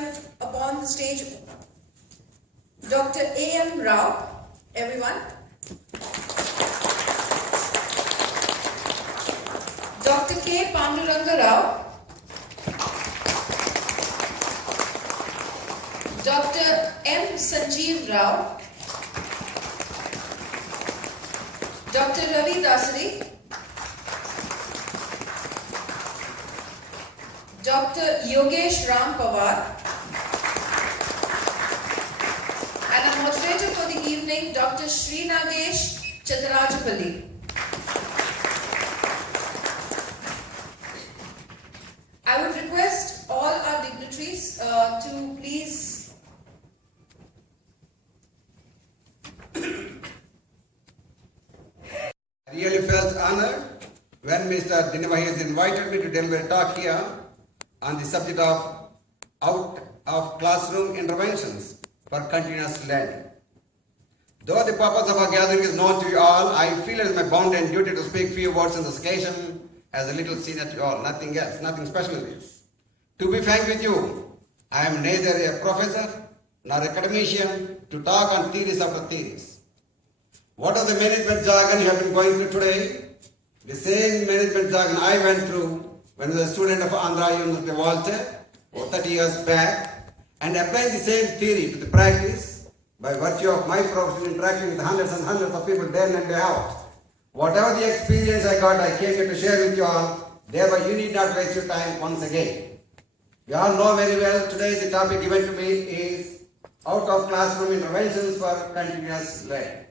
time upon the stage Dr. A.M. Rao, everyone. Dr.K.Panduranga Rao. Dr. M. Sanjeev Rao. Dr. Ravi Dasari. Dr. Yogesh Ram Pawar. And a moderator for the evening, Dr. Sri Nagesh Chatarajapalli. I would request all our dignitaries to please I really felt honored when Mr. Dinavahi has invited me to deliver a talk here on the subject of out of classroom interventions for continuous learning. Though the purpose of our gathering is known to you all, I feel it is my bounden duty to speak few words on this occasion as a little senior to you all, nothing else, nothing special in this. To be frank with you, I am neither a professor nor academician to talk on theories after theories. What are the management jargon you have been going through today? The same management jargon I went through when I was a student of Andhra University Walter 30 years back, and applying the same theory to the practice by virtue of my professional interaction with hundreds and hundreds of people day in and day out. Whatever the experience I got, I came here to share with you all. Therefore, you need not waste your time once again. You all know very well today the topic given to me is out of classroom interventions for continuous learning.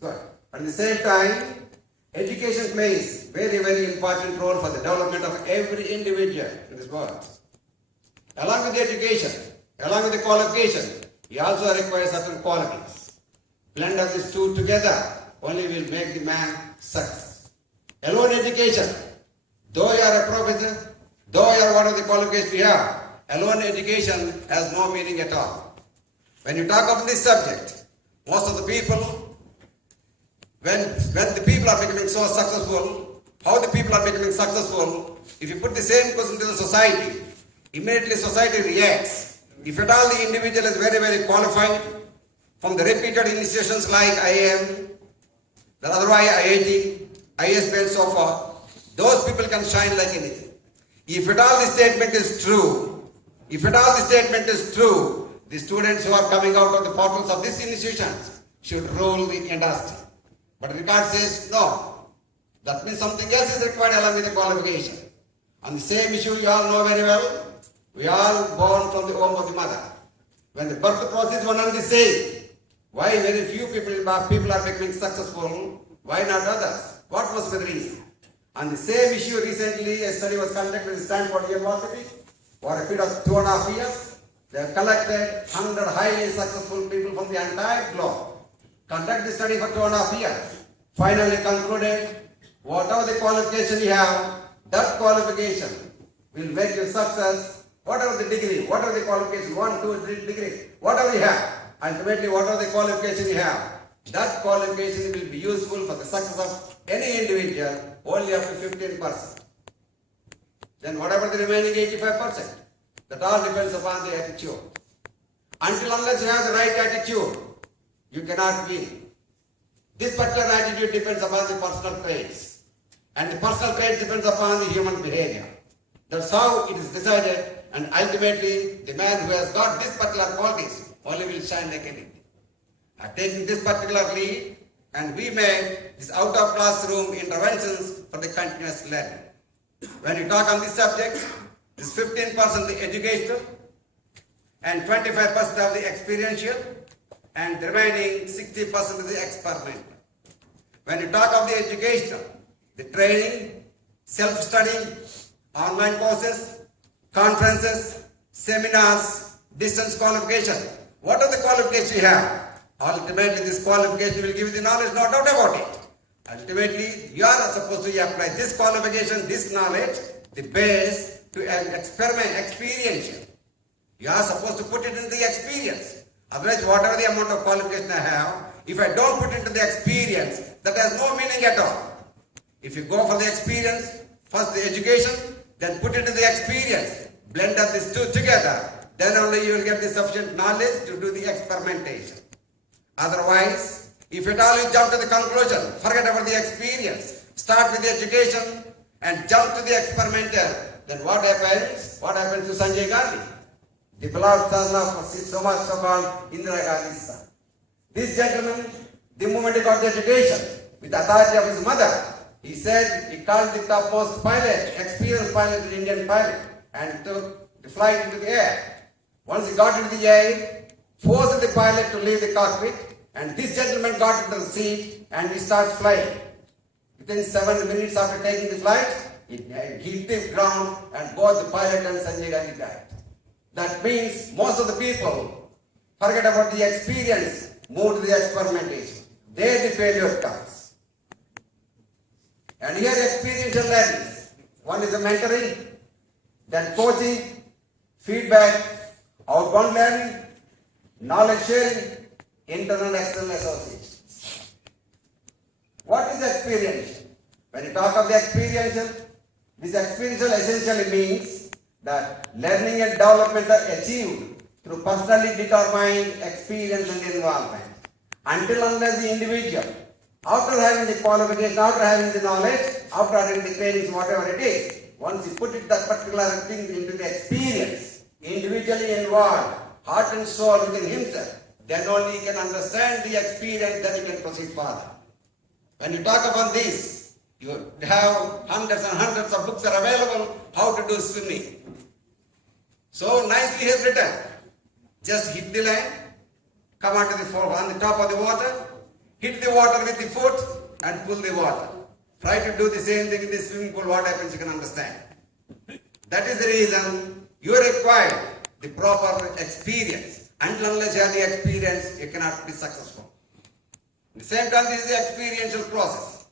Good. At the same time, education plays very, very important role for the development of every individual in this world. Along with the education, along with the qualification, he also requires certain qualities. Blend of these two together only will make the man success. Alone education, though you are a professor, though you are one of the qualifications you have, alone education has no meaning at all. When you talk of this subject, most of the people, when the people are becoming so successful, how the people are becoming successful, if you put the same question to the society, immediately society reacts. If at all the individual is very, very qualified, from the reputed institutions like IIM, the otherwise IIT, ISB and so forth, those people can shine like anything. If at all the statement is true, the students who are coming out of the portals of these institutions should rule the industry. But regard says no. That means something else is required along with the qualification. On the same issue you all know very well, we are all born from the womb of the mother. When the birth process is one and the same, why very few people are becoming successful, why not others? What must be the reason? On the same issue recently, a study was conducted at Stanford University for a period of 2.5 years. They have collected 100 highly successful people from the entire globe. Conduct the study for 2.5 years. Finally concluded, whatever the qualification you have, that qualification will make you success. Whatever the degree, whatever the qualification, 1, 2, 3 degree, whatever you have, ultimately whatever the qualification you have, that qualification will be useful for the success of any individual only up to 15%. Then whatever the remaining 85%, that all depends upon the attitude. Until unless you have the right attitude, you cannot win. This particular attitude depends upon the personal traits. And the personal traits depends upon the human behavior. That's how it is decided, and ultimately the man who has got this particular qualities only will shine like anything. I taking this particular lead, and we made this out of classroom interventions for the continuous learning. When you talk on this subject, this 15% the educational, and 25% of the experiential, and the remaining 60% of the experimental. When you talk of the educational, the training, self-study, online courses, conferences, seminars, distance qualification. What are the qualifications you have? Ultimately, this qualification will give you the knowledge, no doubt about it. Ultimately, you are supposed to apply this qualification, this knowledge, the base to an experiential. You are supposed to put it into the experience. Otherwise, whatever the amount of qualification I have, if I don't put it into the experience, that has no meaning at all. If you go for the experience, first the education, then put it into the experience, blend up these two together, then only you will get the sufficient knowledge to do the experimentation. Otherwise, if at all you jump to the conclusion, forget about the experience, start with the education and jump to the experimenter, then what happens? What happens to Sanjay Gandhi? The beloved son of so-called Indira Gandhi's son. This gentleman, the moment he got the education, with the authority of his mother, he said he called the topmost pilot, experienced pilot, the Indian pilot, and took the flight into the air. Once he got into the air, forced the pilot to leave the cockpit, and this gentleman got into the seat and he starts flying. Within 7 minutes after taking the flight, he hit the ground and both the pilot and Sanjay Gandhi died. That means most of the people forget about the experience, move to the experimentation. There the failure comes. And here experiential learning. One is the mentoring, then coaching, feedback, outbound learning, knowledge sharing, internal and external associations. What is experience? When you talk of the experiential, this experiential essentially means that learning and development are achieved through personally determined experience and involvement. Until unless the individual, after having the qualification, after having the knowledge, after having the trainings, whatever it is, once you put it that particular thing into the experience, individually involved, heart and soul within himself, then only he can understand the experience, then he can proceed further. When you talk about this, you have hundreds and hundreds of books are available how to do swimming. So nicely he has written. Just hit the line, come on the top of the water, hit the water with the foot and pull the water. Try to do the same thing in the swimming pool, what happens you can understand. That is the reason you require the proper experience. Until unless you have the experience, you cannot be successful. At the same time, this is the experiential process,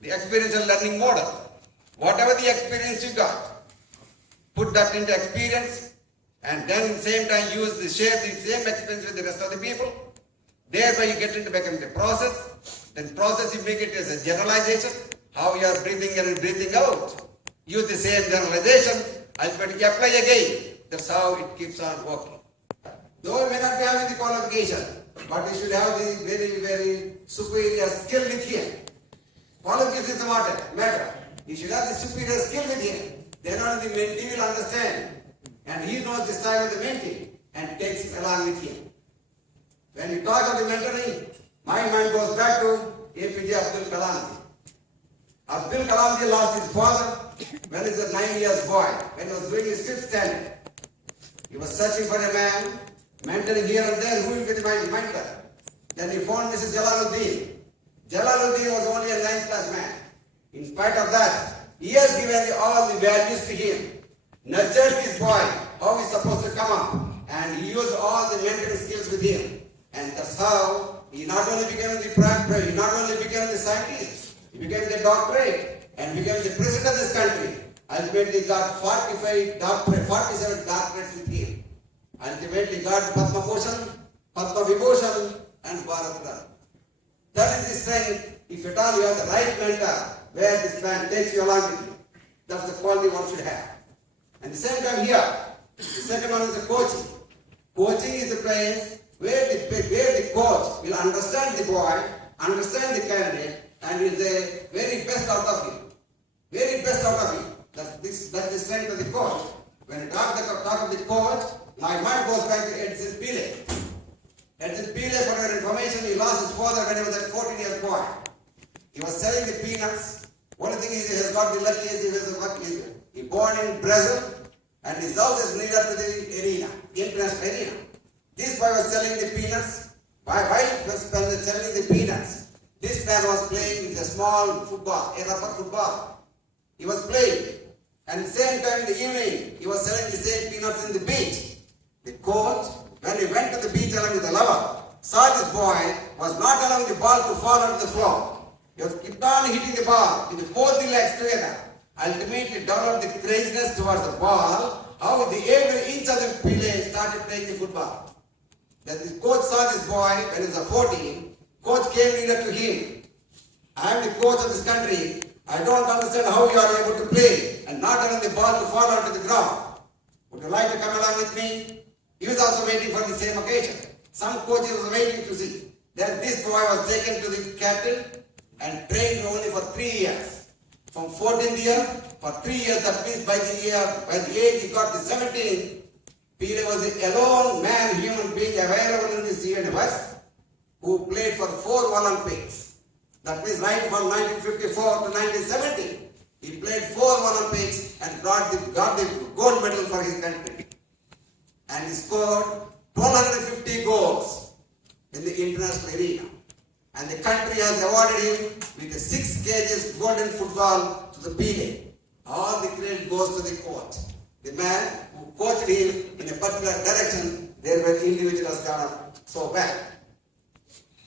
the experiential learning model. Whatever the experience you got, put that into experience and then at the same time share the same experience with the rest of the people. Thereby you get into becoming the process. Then process you make it as a generalization, how you are breathing in and breathing out. Use the same generalization, ultimately apply again. That's how it keeps on working. Though you may not be having the qualification, but you should have the very, very superior skill with him. Qualification is the matter. You should have the superior skill with him. Then only the mentee will understand. And he knows the style of the mentee and takes it along with him. When you talk of the mentoring, my mind goes back to APJ Abdul Kalam. Abdul Kalam lost his father when he was a 9 years boy, when he was doing his 5th standard. He was searching for a man, mentoring here and there, who will be my mentor. Then he found Mrs. Jalaluddin. Jalaluddin was only a 9th class man. In spite of that, he has given all the values to him. Nurtured his boy, how he's supposed to come up. And he used all the mentoring skills with him. And that's how he not only became the prime, he not only became the scientist, he became the doctorate and became the president of this country. Ultimately got 47 doctorates with him. Ultimately got Padma Bhushan, Padma Vibhushan and Bharat Ratna. That is the strength. If at all you have the right mentor, where this man takes you along with you. That's the quality one should have. And the same time here, the second one is the coaching. Coaching is the place where the coach will understand the boy, understand the candidate, and is the very best out of him. Very best out of him. That's the strength of the coach. When you talk of the coach, my mind goes back to Edson Pile. Edson Pile, for your information, he lost his father when he was a 14 years boy. He was selling the peanuts. One thing is he has got the lucky is he born in Brazil and his house is near to the arena, international arena. This boy was selling the peanuts. While he was selling the peanuts, this man was playing with a small football, a rubber football. He was playing. And at the same time in the evening, he was selling the same peanuts in the beach. The coach, when he went to the beach along with the lover, saw this boy was not allowing the ball to fall onto the floor. He was kept on hitting the ball with both the legs together. Ultimately developed the craziness towards the ball, how the every inch of the Pile started playing the football. Then the coach saw this boy when he was 14. Coach came near to him. I am the coach of this country. I don't understand how you are able to play and not allowing the ball to fall onto the ground. Would you like to come along with me? He was also waiting for the same occasion. Some coaches was waiting to see. Then this boy was taken to the capital and trained only for 3 years. From 14th year, for 3 years, that means by the age he got the 17th, Peter was the alone man, human being available in this universe who played for 4 Olympics. That means right from 1954 to 1970. He played 4 Olympics and got the gold medal for his country. And he scored 1,250 goals in the international arena. And the country has awarded him with a 6 kgs golden football to the Pele. All the credit goes to the coach. The man who coached him in a particular direction, there were individuals gone so bad.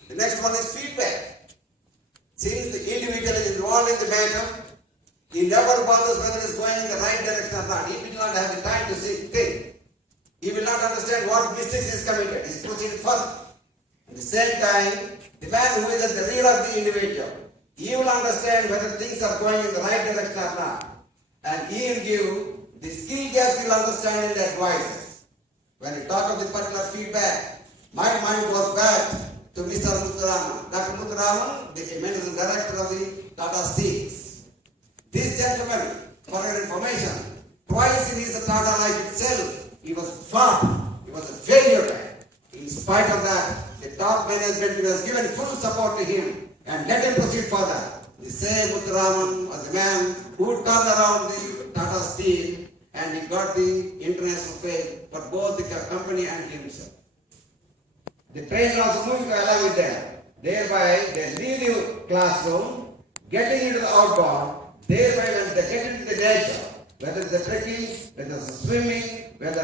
The next one is feedback. Since the individual is involved in the matter, he never bothers whether it is going in the right direction or not. He will not have the time to think. He will not understand what mistakes is committed. He is proceeding further. At the same time, the man who is at the rear of the individual, he will understand whether things are going in the right direction or not. And he will give the skill gaps, he will understand and advices. When you talk of the particular feedback, my mind goes back to Mr. Muthuraman. Dr. Muthuraman, the managing director of the Tata Steels. This gentleman, for your information, twice in his Tata life itself, he was fought. He was a failure. In spite of that, the top management was given full support to him and let him proceed further. The same Muthuraman was the man who turned around the Tata Steel and he got the international fame for both the company and himself. The train was moving along with them. Thereby, they leave the classroom, getting into the outbound. Thereby, when they get into the nature, whether it's the trekking, whether it's the swimming, whether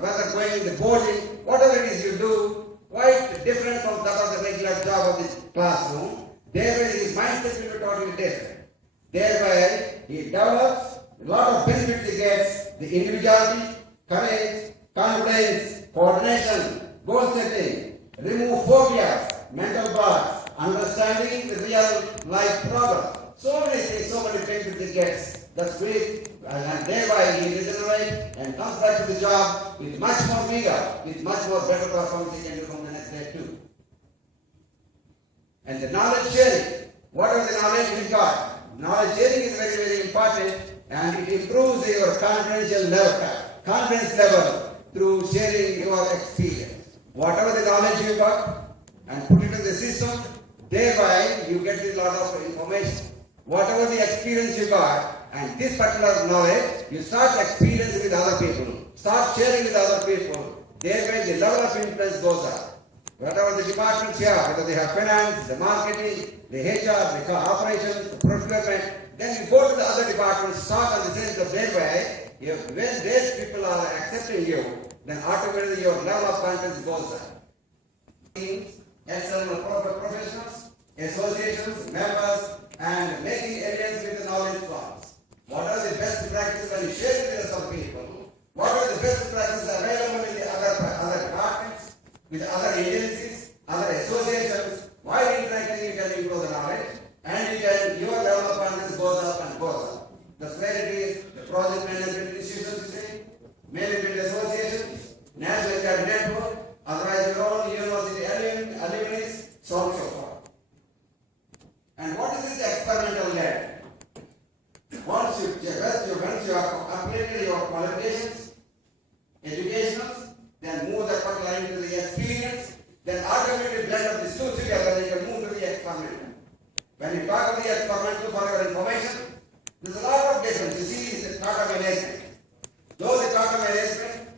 whether going in the boating, whatever it is you do, quite different from that of the regular job of the classroom. Thereby, his mindset will be totally different. Thereby, he develops a lot of benefits he gets, the individuality, courage, confidence, coordination, goal setting, remove phobias, mental blocks, understanding the real life problem. So many things, so many benefits he gets. That's great. And thereby he regenerates and comes back to the job with much more vigor, with much more better performance he can do from the next day too. And the knowledge sharing. What is the knowledge we got? Knowledge sharing is very, very important and it improves your confidence level through sharing your experience. Whatever the knowledge you got and put it in the system, thereby you get a lot of information. Whatever the experience you got and this particular knowledge, you start experiencing with other people, start sharing with other people, thereby the level of influence goes up. Whatever the departments you have, whether they have finance, the marketing, the HR, the operations, the procurement, then you go to the other departments, start on the same stuff. Thereby, when these people are accepting you, then automatically your level of confidence goes up. External professionals, associations, members, and making alliance with the knowledge firms. What are the best practices when you share with the rest of people? What are the best practices available in the other departments, with other agencies, other associations? While interacting, you can improve the knowledge, and your level of confidence goes up and goes up. That's where it is. The project management institutions, management associations, national academy network, otherwise your own university alumni, so on and so forth. And what is this experimental lab? Once you have completed your qualifications, educationals, then move the particular into the experience, then automatically blend up these two together, you can move to the experimental. When you talk of the experimental for your information, there's a lot of difference. You see, it's the Tata management. Though the Tata management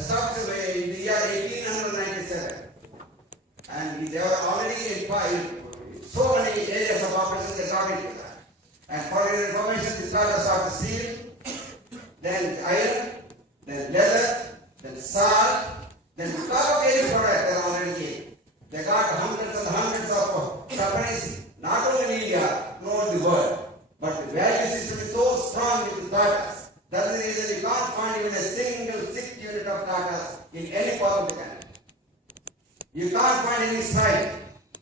started in the year 1897, and they were already in so many areas of operation they got into that. And for your information, the Tata started steel, then iron, then leather, then salt, then the top of any product they are already in. They got hundreds and hundreds of companies, not only in India, nor in the world. But the value system is so strong with the Tatas. That's the reason you can't find even a single 6 unit of Tatas in any part of the country. You can't find any strike.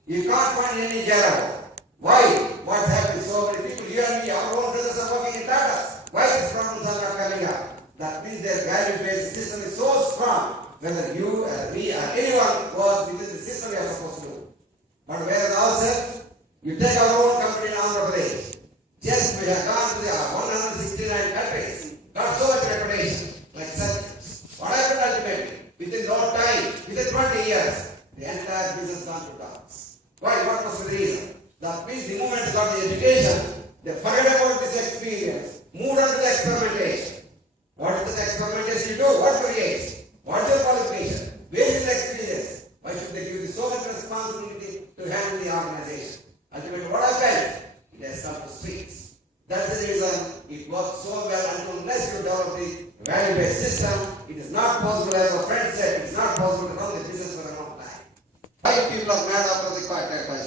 You can't find any Jaro. Why? What happened? So many people, you and me, our own brothers are working in Tatas. Why these problems are not coming up? That means their value-based system is so strong, whether you or me or anyone was within the system we are supposed to do. But whereas ourselves, you take our own company in Andhra Pradesh. Just we have gone to the 169 countries, got so much reputation, like such. What happened ultimately? Within no time, within 20 years, the entire business gone to dogs. Why? What was the reason? That means the moment they got the education, they forget about this experience, moved on to the experimentation. What is the experimentation you do? What creates? What is your qualification? Where is the experience? Why should they give you so much responsibility to handle the organization? Ultimately, what happened? It has come to streets. That's the reason it works so well unless you develop the value-based system. It is not possible, as a friend said, it is not possible to run the business for a long time. Why people are mad after the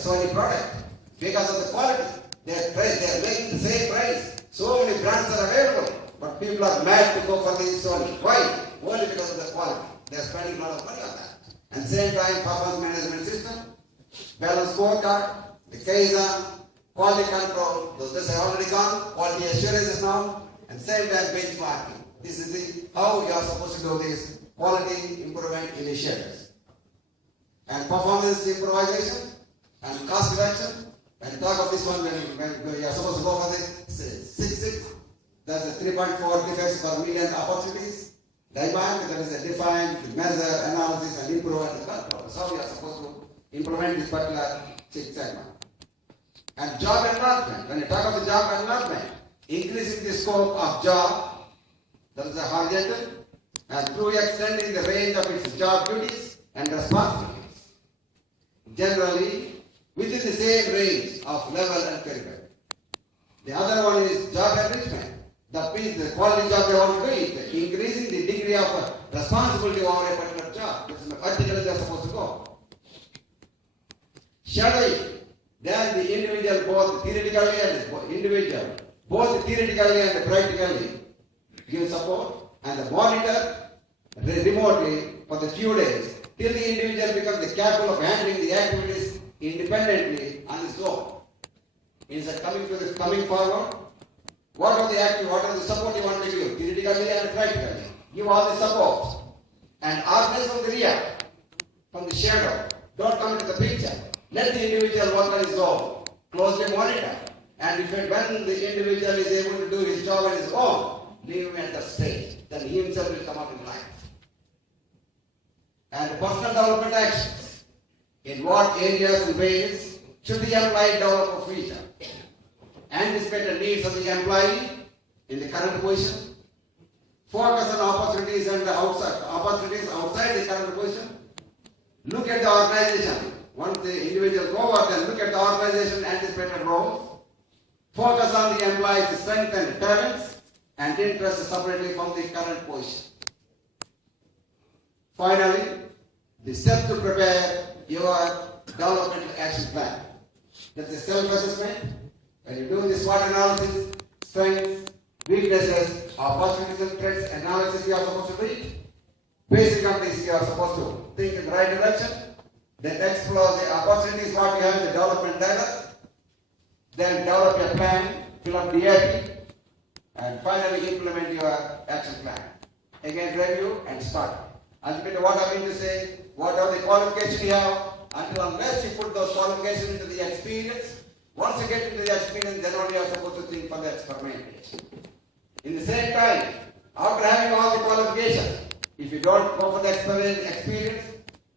Sony product? Because of the quality. They are making the same price. So many brands are available, but people are mad to go for the Sony. Why? Only because of the quality. They are spending a lot of money on that. And same time, performance management system, balance scorecard, the KSA, quality control, this have already gone, quality assurance is now, and same time benchmarking. This is how you are supposed to do this quality improvement initiatives. And performance improvisation and cost reduction. When you talk of this one, when you are supposed to go for the 6, that's the 3.4 defects per million opportunities. Demand, that is a define, measure, analysis, and improve and control. That's how we are supposed to implement this particular 6 segment. And job enlargement. When you talk of the job enlargement, increasing the scope of job, that is the horizontal, and through extending the range of its job duties and responsibilities. Generally, within the same range of level and career. The other one is job enrichment. That means the quality job they want to do is increasing the degree of responsibility over a particular job. This is vertically they are supposed to go. Shadowing. Then the individual, both theoretically and practically, give support, and the monitor remotely for the few days till the individual becomes capable of handling the activities independently on his own. Instead coming forward, what are the support you want to give? Theoretically and practically. Give all the support. And organize from the rear, from the shadow. Don't come into the picture. Let the individual work on his own. Closely monitor. And when the individual is able to do his job on his own, leave him at the stage. Then he himself will come out in life. And personal development actions. In what areas and ways should the employee develop a future? Anticipate the needs of the employee in the current position. Focus on opportunities outside the current position. Look at the organization. Once the individual go over, then look at the organization anticipated roles. Focus on the employee's strengths and talents and interests separately from the current position. Finally, the steps to prepare your developmental action plan. That's the self-assessment. When you do the SWOT analysis, strengths, weaknesses, opportunities and threats analysis you are supposed to do. Basic of this you are supposed to think in the right direction. Then explore the opportunities what you have in the development dialogue. Then develop a plan, fill up DIP, and finally implement your action plan. Again review and start. Ultimately what I mean to say, what are the qualifications you have? Unless you put those qualifications into the experience, once you get into the experience, then only you are supposed to think for the experimentation. In the same time, after having all the qualifications, if you don't go for the experience,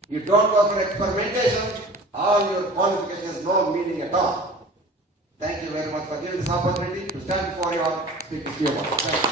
you don't go for experimentation, all your qualifications have no meaning at all. Thank you very much for giving this opportunity to stand before you all, speak to you about.